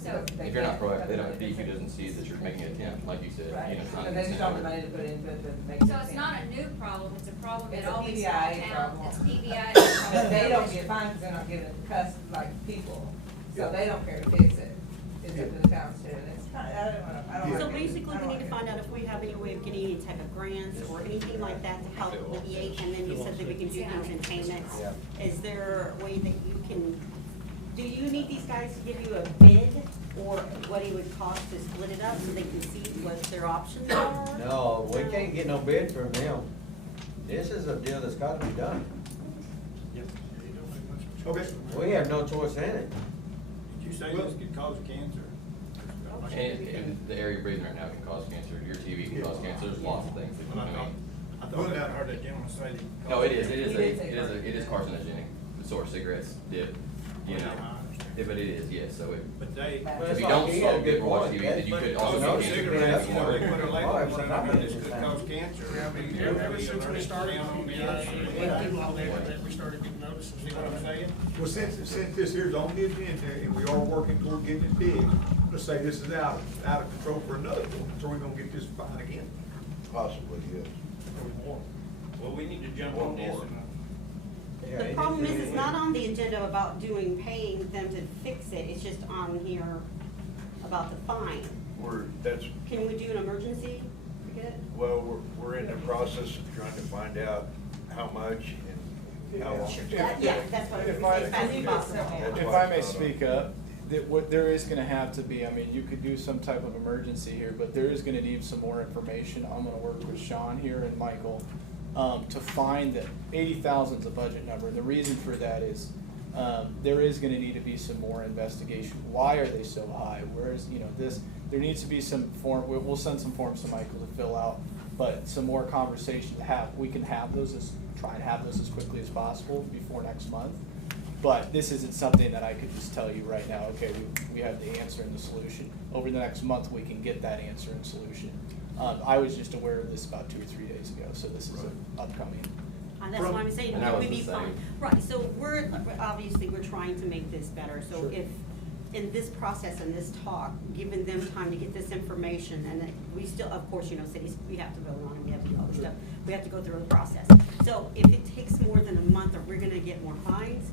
So- They If you're not can't- proactive, they don't, DEQ doesn't see that you're making an attempt, like you said, Right, you know, it's not and a they just consent don't have the order. money to put into it to make. So it's not a new problem, it's a problem It's in a all these PBI small towns. problem. It's PBI. But they don't get fined because they're not giving it to like people, so they don't care to fix it. It's up to the towns to, and it's kind of, I don't like. So it. basically, I don't we need like to it. find out if we have any way of getting any type of grants or anything like that to help alleviate, and then you said that we can do things in payments. Yeah. Is there a way that you can, do you need these guys to give you a bid, or what it would cost to split it up so they can see what their options are? No, we can't get no bid from them. This is a deal that's gotta be done. Okay. We have no choice in it. Did you say this could cause cancer? And the air you're breathing right now can cause cancer, your TV can cause cancer, there's lots of things that can, I thought I heard that gentleman say that. No, it is He did say it is carcinogenic, so are cigarettes, dip, you know. Yeah, but it is, yes, so it, But they. But if it's you like don't he had a smoke, good if you watch point. TV, then you But could it also causes get cancer. cigarettes, you you know, know, they put a oh, label it's on it, not I mean, this been could this cause time. cancer. I mean, Ever since we started, down on the people out there that we started getting notices. See what I'm saying? Well, since this here's on the agenda, and we are working toward getting it fixed, let's say this is out of control for another one, so we're gonna get this fine again. Possibly, yes. Well, we need to jump on this and. Yeah, The it problem is, really it's not on the agenda about paying them to fix it, it's just on here about the fine. That's, Can we do an emergency? Forget? well, we're in the process of trying to find out how much and how long it's gonna Yeah, take. that's what I was If gonna I- say, as fast as possible. That's If why I it's may not speak on. up, that what there is gonna have to be, I mean, you could do some type of emergency here, but there is gonna need some more information. I'm gonna work with Sean here and Michael, to find that 80,000 is a budget number, and the reason for that is, there is gonna need to be some more investigation. Why are they so high? Where's, you know, this, there needs to be some form, we'll send some forms to Michael to fill out, but some more conversation to have. We can have those try and have those as quickly as possible before next month. But this isn't something that I could just tell you right now, okay, we have the answer and the solution. Over the next month, we can get that answer and solution. I was just aware of this about 2 or 3 days ago, so this is upcoming. And that's what I'm saying, And that we'd was be the fine. same. Right, so we're, obviously, we're trying to make this better, so Sure. if, in this process and this talk, giving them time to get this information, and that we still, of course, you know, cities, we have to vote on it, we have to do all this stuff, we have to go through the process. So if it takes more than a month, are we gonna get more fines,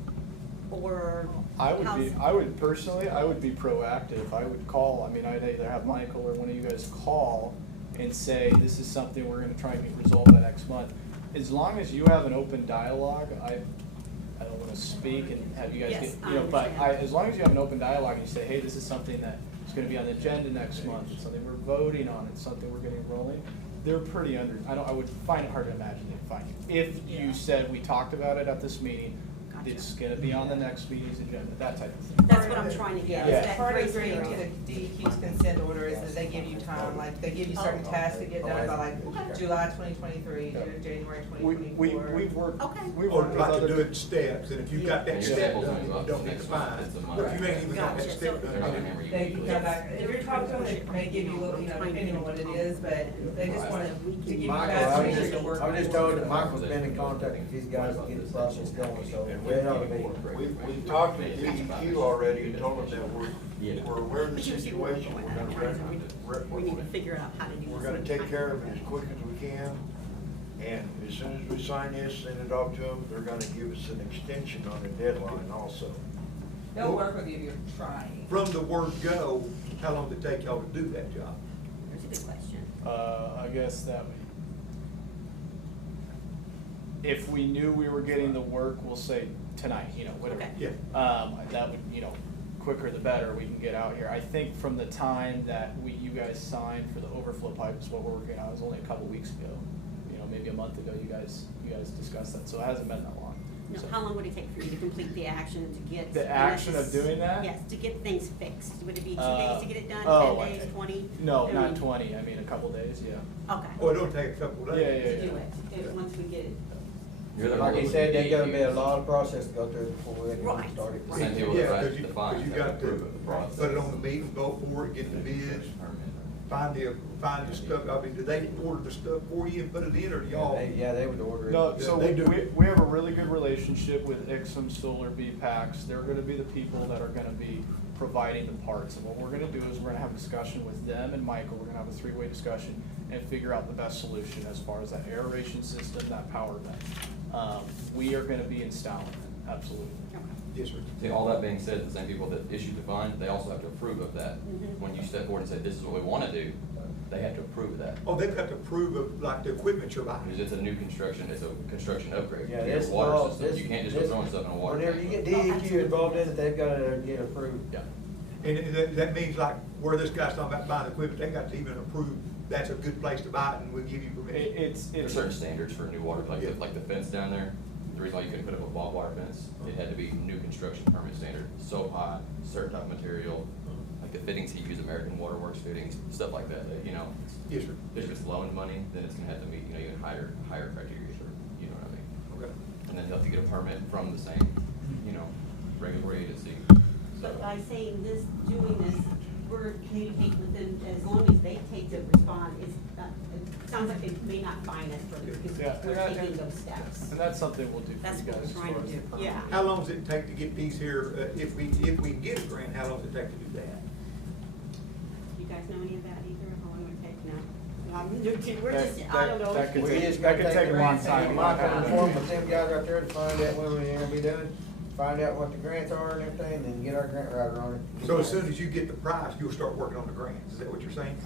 or I how's- would personally, I would be proactive. I would call, I mean, I'd either have Michael or one of you guys call and say, this is something we're gonna try and get resolved by next month. As long as you have an open dialogue, I don't wanna speak and have you guys Yes, get, I you know, but understand. as long as you have an open dialogue and you say, hey, this is something that is gonna be on the agenda next month, it's something we're voting on, it's something we're getting rolling, they're pretty I would find it hard to imagine they'd find you. If you said, we talked about it at this meeting, Gotcha. it's gonna be on the next meeting's agenda, that type of thing. That's what I'm trying to get, is Yeah. that Part of grace agreeing to period. the DEQ's consent order is that they give you time, like, they give you certain Oh. tasks to get done by like July 2023, January We've 2024. worked, Okay. we've Or worked with like to do other. it in steps, and if you've got that Your step samples done, only you go up don't to get the next month. fine. It's a month. But if you ain't even got that Gotcha. step So- done. They're not gonna hammer you. They can come back, if you're talking to them, they may give you a little, you know, depending on what it is, but they just want to give you Michael, fast I was changes just, to work. I was just told that Michael's been in contact with these guys to get the process going, so they ought to be. We've talked to DEQ already and told them that we're aware of the But you see where we're situation, going we're at, I'm trying to- we need to gonna, figure out how to do this. we're gonna take care of it as quick as we can. And as soon as we sign this, send it off to them, they're gonna give us an extension on the deadline also. They'll work with you if you're trying. From the word go, how long did it take y'all to do that job? That's a good question. I guess that would, if we knew we were getting the work, we'll say tonight, you know, whatever. Okay. Yeah. That would, you know, quicker the better, we can get out here. I think from the time that you guys signed for the overflow pipe is what we're working on, it was only a couple weeks ago. You know, maybe a month ago, you guys discussed that, so it hasn't been that long. Now, So- how long would it take for you to complete the action to get? The action of doing that? Yes, to get things fixed. Would it be 2 Uh, days to get it done, oh, 10 days, 20? No, I not mean, 20, I mean, a couple days, yeah. Okay. Oh, it'll take a couple of Yeah, days. To do it, once we get it. You're the Like one he with said, the there's gonna be a DEQ. lot of process to go through before they Right. can start it. Same deal with Yeah, the cause you, fines, cause you they got approve to of the process. put it on the meeting, vote for it, get the bids, find the stuff, I mean, do they order the stuff for you and put it in, or do y'all? Yeah, they would order it. No, so they we, do. we have a really good relationship with Ixom Solar B-Packs. They're gonna be the people that are gonna be providing the parts. And what we're gonna do is we're gonna have a discussion with them and Michael. We're gonna have a three-way discussion and figure out the best solution as far as that aeration system, that power vent. We are gonna be installing it, absolutely. Yes, sir. See, all that being said, the same people that issued the fine, they also have to approve of that. Mhm. When you step forward and say, this is what we wanna do, they have to approve of that. Oh, they've got to prove of, like, the equipment you're buying. Because it's a new construction, it's a construction upgrade Yeah, to your this water law, system. this. You can't just go this- throwing stuff in a water Whenever tank. you get DEQ involved in it, they've gotta get approved. Yeah. And that means like, where this guy's talking about buying equipment, they got to even approve, that's a good place to buy it, and we'll give you permission. It's, There's certain standards for new water, like the fence down there. The reason why you couldn't put up a barbed wire fence, it had to be new construction permit standard, so high, certain type of material. Like the fittings, he used American Water Works fittings, stuff like that, you know. Yes, sir. If it's loan money, then it's gonna have to meet, you know, even higher criteria, you know what I mean? Okay. And then you have to get a permit from the same, you know, regulatory agency. So, But by saying this, doing this, we're communicating with them, as long as they take to respond, it sounds like they may not find us further, because Yeah, we're and taking those steps. and that's something we'll do for That's you what guys. we're trying to do, yeah. How long does it take to get these here, if we can get a grant, how long does it take to do that? You guys know any of that either, how long it would take? No? I'm new to, we're That- just, I don't know. that could We take- just that gotta could take a long the time. Michael inform with them guys right there to find out when we're gonna be done. find out what the grants are and everything, then get our grant writer on it. So as soon as you get the price, you'll start working on the grants, is that what you're saying?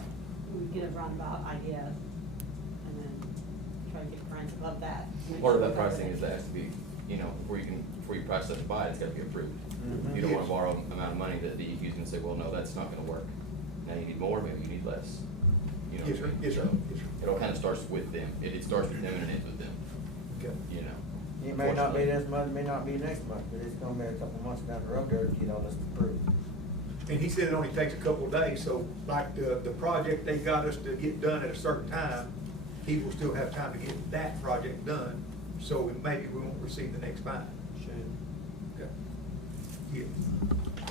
We get a roundabout idea, and then try to get grants above that. Make Part of sure that we cover pricing it. is that has to be, you know, before you price stuff to buy it, it's gotta be approved. Mhm. You don't wanna borrow an amount of money that the DEQ's gonna say, well, no, that's not gonna work. Now you need more, maybe you need less. You know Yes, what I sir. mean? Yes, sir. So, Yes, sir. it all kinda starts with them. It starts with them and it ends with them, Okay. you know? It may not be this month, may not be next month, but it's gonna be a couple months down the road there to get all this approved. And he said it only takes a couple of days, so like the project they got us to get done at a certain time, he will still have time to get that project done, so maybe we won't receive the next fine. Okay. Yeah.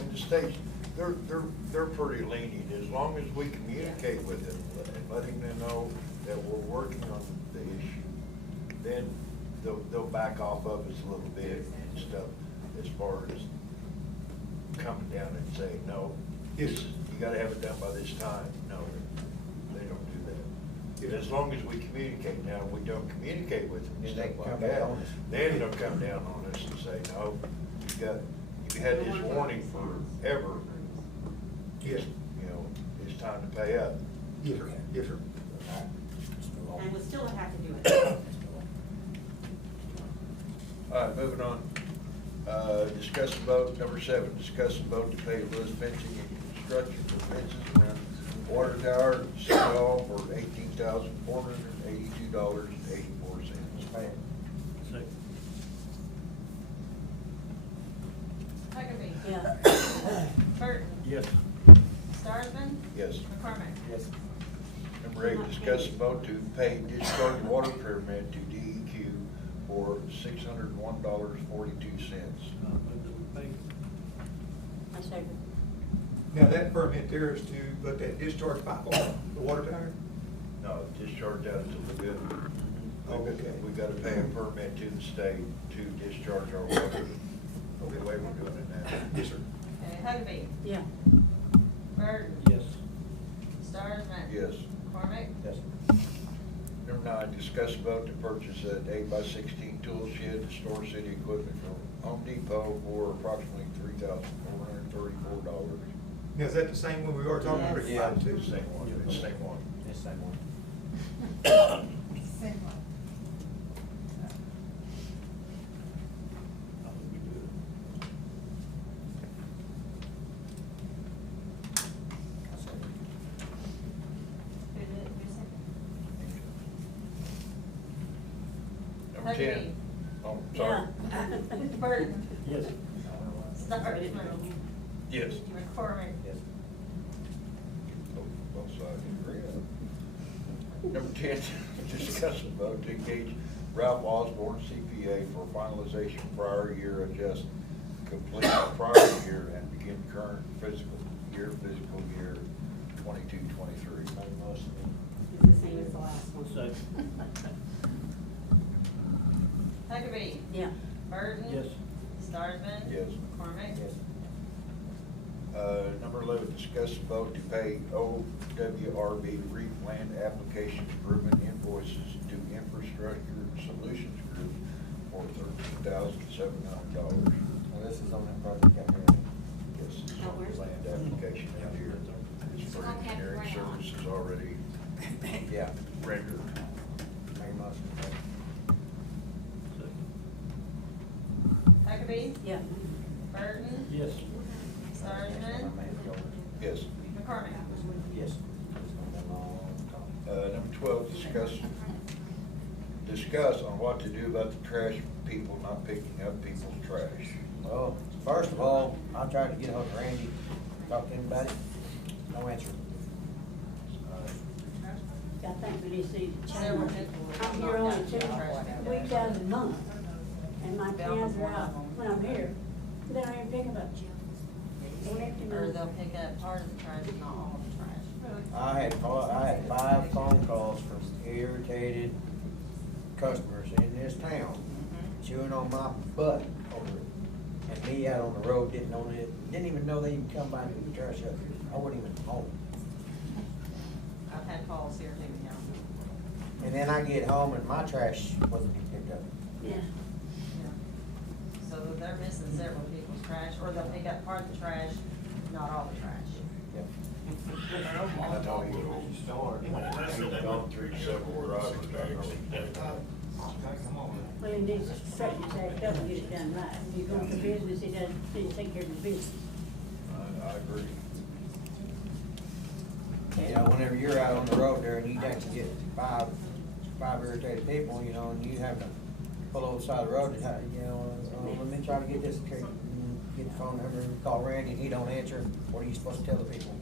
And the states, they're pretty lenient, as long as we communicate with them and letting them know that we're working on the issue, then they'll back off of us a little bit and stuff, as far as coming down and saying, no, Yes. you gotta have it done by this time. No, they don't do that. As long as we communicate. Now, if we don't communicate with them and Then they stuff come like down that, on us. then they'll come down on us and say, no, you had this warning forever. Yes. You know, it's time to pay up. Yes, sir. Yes, sir. And we'll still have to do it. All right, moving on. Discuss and vote, number 7, discuss and vote to pay Lewis fencing and construction for fences around Water Tower, City Hall for $18,482.84. Second. Huckabee. Yeah. Burton. Yes. Starsman. Yes. McCormick. Yes. Number 8, discuss and vote to pay discharge water permit to DEQ for $601.42. Move that we pay. I second. Now, that permit there is to put that discharge pipe on the water tower? No, discharge out to the lagoon. Oh, okay. We gotta pay a permit to the state to discharge our water. The way we're doing it now. Yes, sir. Okay, Huckabee. Yeah. Burton. Yes. Starsman. Yes. McCormick. Yes. Number 9, discuss and vote to purchase an 8x16 tool shed to store city equipment from Home Depot for approximately $3,434. Now, is that the same one we are talking about? Yes. Yeah, it's the same one, it's the same one. Yes, same one. I think we do it. Who did it? Who seconded? Number 10. Oh, sorry. Burton. Yes. Starsman. Yes. McCormick. Yes. Both sides agree. Number 10, discuss and vote to engage Ralph Osborne CPA for finalization prior year adjust, complete the prior year and begin current fiscal year 22-23. Motion. It's the same as the last one. Second. Huckabee. Yeah. Burton. Yes. Starsman. Yes. McCormick. Yes. Number 11, discuss and vote to pay OWRB Reef Land Application Improvement invoices to Infrastructure Solutions Group for $13,700. Now, this is on that project out here. This is Oh, on where's the land it? application out here. It's for Okay, engineering right on. services already Yeah. rendered. Make a motion. Second. Huckabee. Yeah. Burton. Yes. Starsman. Yes. McCormick. Yes. Number 12, discuss on what to do about the trash people not picking up people's trash. Well, first of all, I tried to get hold of Randy, talk to him about it, no answer. I think we need to see. Several people were I'm here knocked only out 2 trash. weeks out of the month, and my cans are out when I'm here. They don't even pick them up. Don't empty Or them. they'll pick up part of the trash, not all the trash. I had 5 phone calls from irritated customers in this town, chewing on my butt over it. And me out on the road didn't even know they even come by and pick the trash up. I wasn't even home. I've had calls here too, yeah. And then I get home and my trash wasn't being picked up. Yeah. So so they're missing several people's trash, or they'll pick up part of the trash, not all the trash. I know he's gone through several drivers, I know. Well, he needs to straighten his act up and get it done right. If you go into business, he doesn't take care of the business. I agree. You know, whenever you're out on the road there and you actually get five irritated people, you know, and you have to pull over the side of the road, you know, let me try to get this, get the phone number, call Randy, and he don't answer, what are you supposed to tell the people?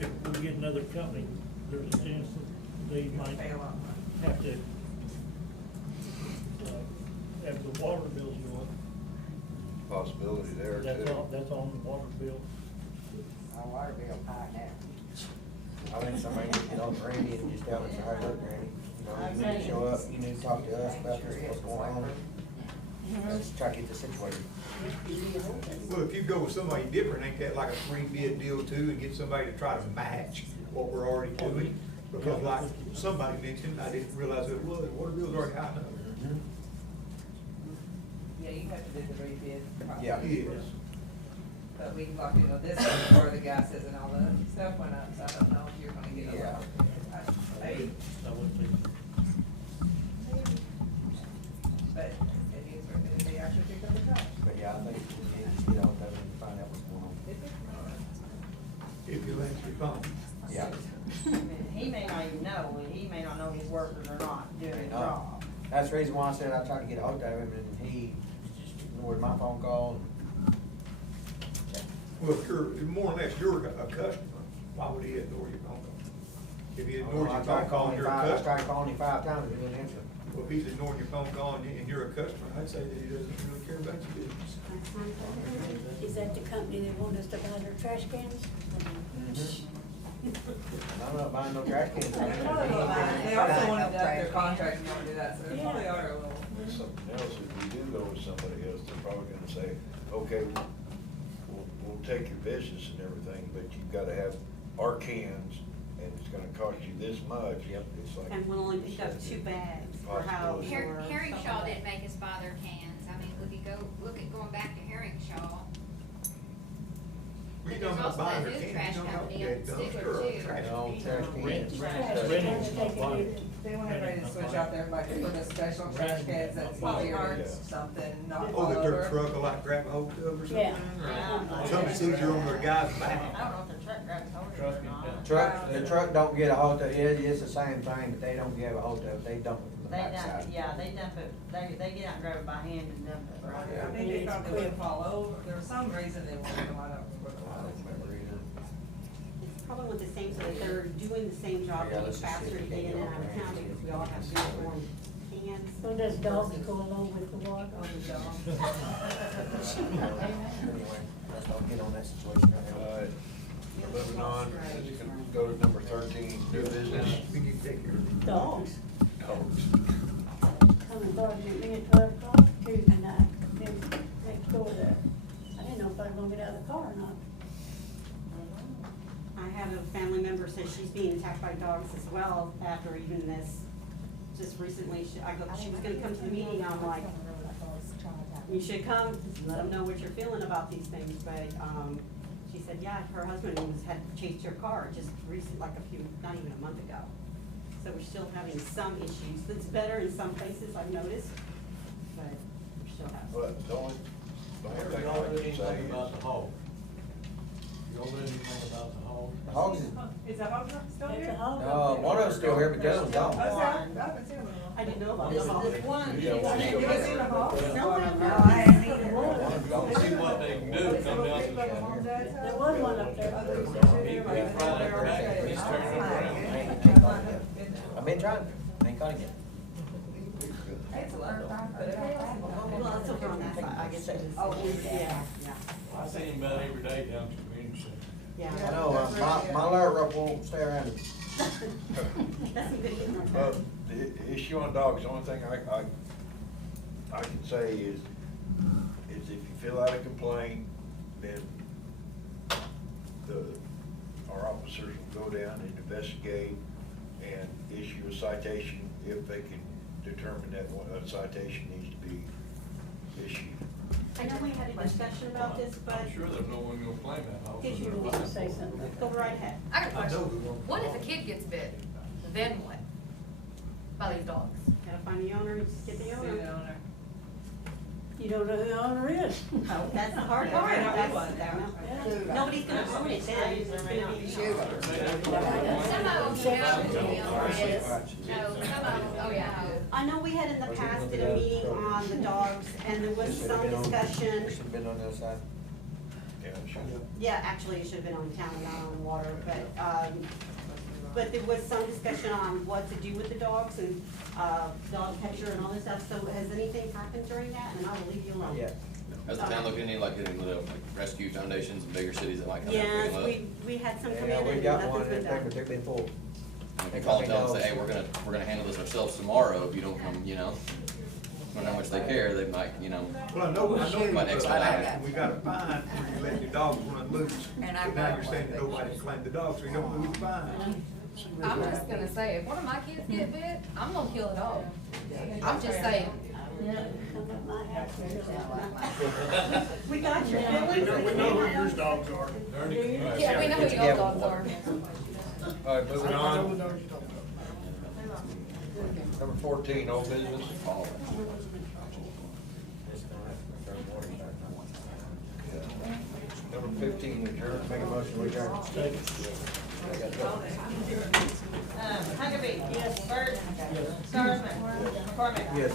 If we get another company, there's a chance that they might have to, have the water bills go up. Possibility there too. That's on the water bill. Our water bill high now. I think somebody needs to get on Randy and just tell us, all right, look, Randy, you know, you need to show up, you need to talk to us about this, what's going on. Let's try to get this situated. Well, if you go with somebody different, ain't that like a free bid deal too, and get somebody to try to match what we're already doing? Because like somebody mentioned, I didn't realize who it was, water bill's already high enough. Yeah, you have to do the rebid process. Yeah. Yes. But we, like, you know, this is where the gases and all the stuff went up, so I don't know if you're gonna get a Yeah. lot. I would think. But it is, if they actually pick up the trash. But yeah, I think we need to get on that and find out what's going on. If you answer your phone. Yeah. He may not even know, he may not know he's working or not doing his job. That's the reason why I said I tried to get a hold of him, and he just ignored my phone call. Well, if you're, more or less, you're a customer, why would he ignore your phone call? If he ignores I your tried phone call, calling and him you're a five, I customer. tried calling him 5 times, and he didn't answer. Well, if he's ignoring your phone call and you're a customer, I'd say that he doesn't really care about your business. Is that the company that want us to buy their trash cans? I'm not buying no trash cans. They also wanted to up their contract and want to do that, so they probably are a little. Something else, if we do go with somebody else, they're probably gonna say, okay, we'll take your business and everything, but you've gotta have our cans, and it's gonna cost you this much. Yep. It's like. And we'll only pick up 2 bags per house or Herring stuff Shaw like didn't that. make us buy their cans. I mean, if you go, look at going back to Herring Shaw. We But don't there's have also buying that their new cans, trash you don't have company to up get Stigler dumpster or too. trash. No, trash cans. Renting's not buying. They want everybody to switch out there, like, for the special trash cans that's easier, Yeah. something, not Oh, fall that their over. truck will like grab a hold of or something? Yeah. Or something easier on their guy's I back. don't know if the truck grabs hold of it or not. The truck don't get a hold of it, it's the same thing, but they don't get a hold of it, they dump it from the They backside. dump, yeah, they dump it, they get out and grab it by hand and dump it, right? I think they thought they would fall over, there was some reason they wanted to line up for the I don't remember either. It's probably with the same, so that they're doing the same job, Yeah, getting let's just see faster if to we get can in and get out of over town there. because we all have uniform cans. So does dogs go along with the water? Oh, the dog. Anyway, let's not get on that situation right now. Alright, moving on, let's go to number 13, new business. We need to take care of it. Dogs. Dogs. Come and barking at me at 12 o'clock Tuesday night, then next door there. I didn't know if I was gonna get out of the car or not. I have a family member says she's being attacked by dogs as well after even this, just recently, she was gonna come to the meeting, I'm like, you should come, let them know what you're feeling about these things, but, she said, yeah, her husband had chased her car just recent, like not even a month ago. So we're still having some issues, it's better in some places, I've noticed, but we're still having. But the only thing Y'all I heard can anything say about is, the hog? Y'all heard anything about the hog? The hogs is, Is that hog still It's here? a hog. no, one of them's still here, but the other one's Oh, gone. I haven't seen them. I didn't know about This them. is one. Yeah, one. You guys seen the hog? No, I haven't. I hadn't either. See what they can do, come down to the There was one up there. I've been trying, ain't caught it yet. It's a lot of fun, but Well, that's over on that side, I guess it is. Oh, Yeah, yeah, I see him about every day down to the community center. yeah. I know, my lure rope won't stay around it. That's some good humor. well, the issue on dogs, the only thing I can say is if you fill out a complaint, then our officers will go down and investigate and issue a citation if they can determined that a citation needs to be issued. I know we had a discussion about this, but. I'm sure there's no one gonna claim that house. Did you want to say something? Go right ahead. I got a question. What if a kid gets bit? Then what? By these dogs? Gotta find the owner and just get the See the owner. owner. You don't know who the owner is. Oh, that's the hard part. Yeah, That's- we want that. Nobody's gonna own it then. It's gonna be. Some of them know who the owner is. No, some of them, oh yeah. I know we had in the past did a meeting on the dogs, and there was some discussion. Should've been on the other side. Yeah, it should. Yeah, actually, it should have been on town, not on water, but there was some discussion on what to do with the dogs and, dog catcher and all this stuff. So has anything happened during that? And I will leave you alone. Yeah. Has the town looked into any, like, rescue foundations in bigger cities that might come out and Yes, pick them up? we had some come Yeah, in we and got nothing's one, been and they done. particularly full. You can call and tell them, say, hey, we're gonna handle this ourselves tomorrow if you don't come, you know? I don't know how much they care, they might, you know. Well, I know you Might put a expedite fine, it. we got a fine where you let your dogs run loose. And I But now got you're saying that one. nobody can claim the dog, so you don't lose the fine. I'm just gonna say, if one of my kids get bit, I'm gonna kill a dog. I'm just saying. We got your We feelings. know who your dogs are. Yeah, we know who your dogs are. All right, moving on. Number 14, old business. Number 15, adjourn. Make a motion, we adjourn. Huckabee. Yes. Bert. Starsman. McCormick. Yes.